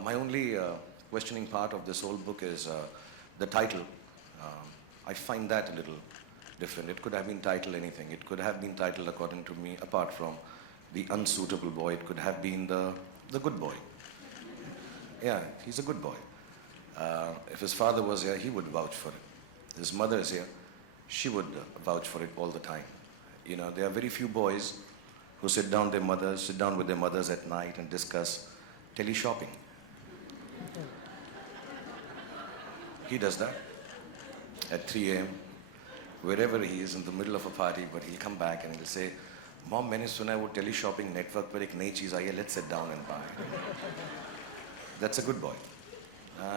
My only questioning part of this whole book is the title. I find that a little different. It could have been titled anything. It could have been titled, according to me, apart from the unsuitable boy, it could have been the good boy. Yeah, he's a good boy. If his father was here, he would vouch for it. His mother is here, she would vouch for it all the time. You know, there are very few boys who sit down with their mothers at night and discuss tele-shopping. He does that at 3 a.m. wherever he is in the middle of a party, but he'll come back and he'll say, "Mom, मैंने सुना है वो tele-shopping network पर एक नई चीज़ आई है, let's sit down and buy." That's a good boy.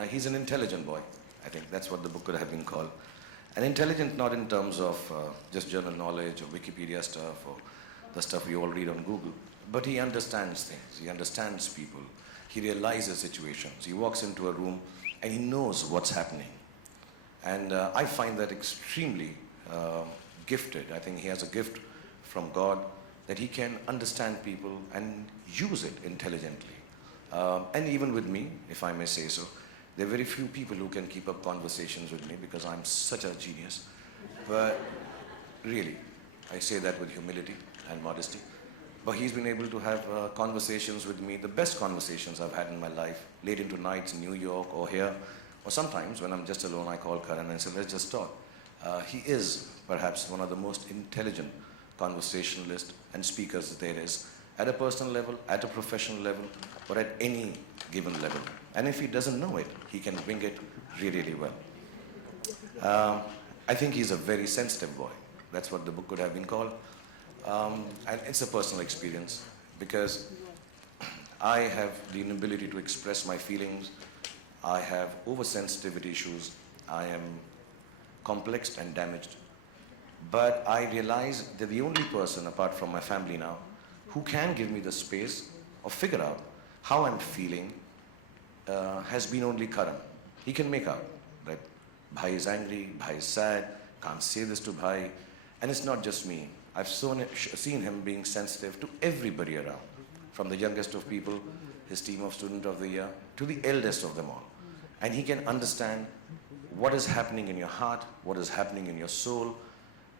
He's an intelligent boy. I think that's what the book could have been called. And intelligent not in terms of just general knowledge or Wikipedia stuff or the stuff we all read on Google, but he understands things, he understands people, he realizes situations, he walks into a room and he knows what's happening. And I find that extremely gifted. I think he has a gift from God that he can understand people and use it intelligently. And even with me, if I may say so, there are very few people who can keep up conversations with me because I'm such a genius. But really, I say that with humility and modesty. But he's been able to have conversations with me, the best conversations I've had in my life, late into nights in New York or here, or sometimes when I'm just alone, I call Karan and say, let's just talk. He is perhaps one of the most intelligent conversationalists and speakers there is, at a personal level, at a professional level, or at any given level. And if he doesn't know it, he can wing it really, really well. I think he's a very sensitive boy. That's what the book could have been called. And it's a personal experience because I have the inability to express my feelings. I have oversensitivity issues. I am complex and damaged. But I realize that the only person, apart from my family now, who can give me the space or figure out how I'm feeling has been only Karan. He can make out that Bhai is angry, Bhai is sad, can't say this to Bhai. And it's not just me. I've seen him being sensitive to everybody around, from the youngest of people, his team of Student of the Year, to the eldest of them all. And he can understand what is happening in your heart, what is happening in your soul.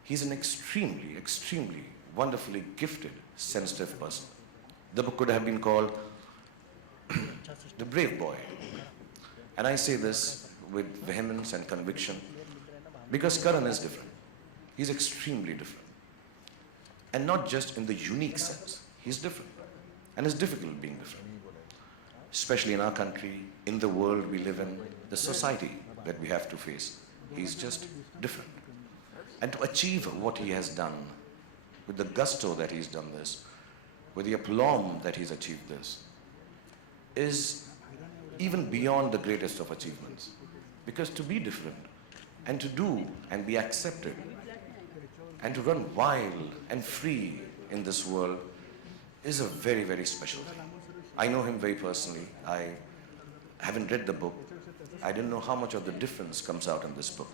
He's an extremely, extremely wonderfully gifted, sensitive person. The book could have been called The Brave Boy. And I say this with vehemence and conviction because Karan is different. He's extremely different. And not just in the unique sense. He's different. And it's difficult being different. Especially in our country, in the world we live in, the society that we have to face. He's just different. And to achieve what he has done, with the gusto that he's done this, with the aplomb that he's achieved this, is even beyond the greatest of achievements. Because to be different, and to do and be accepted, and to run wild and free in this world is a very, very special thing. I know him very personally. I haven't read the book. I didn't know how much of the difference comes out in this book.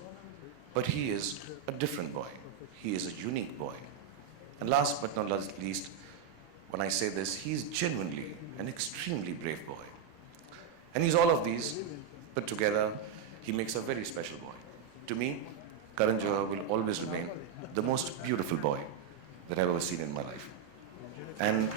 But he is a different boy. He is a unique boy. And last but not least, when I say this, he's genuinely an extremely brave boy. And he's all of these put together. He makes a very special boy. To me, Karan Johar will always remain the most beautiful boy that I've ever seen in my life. And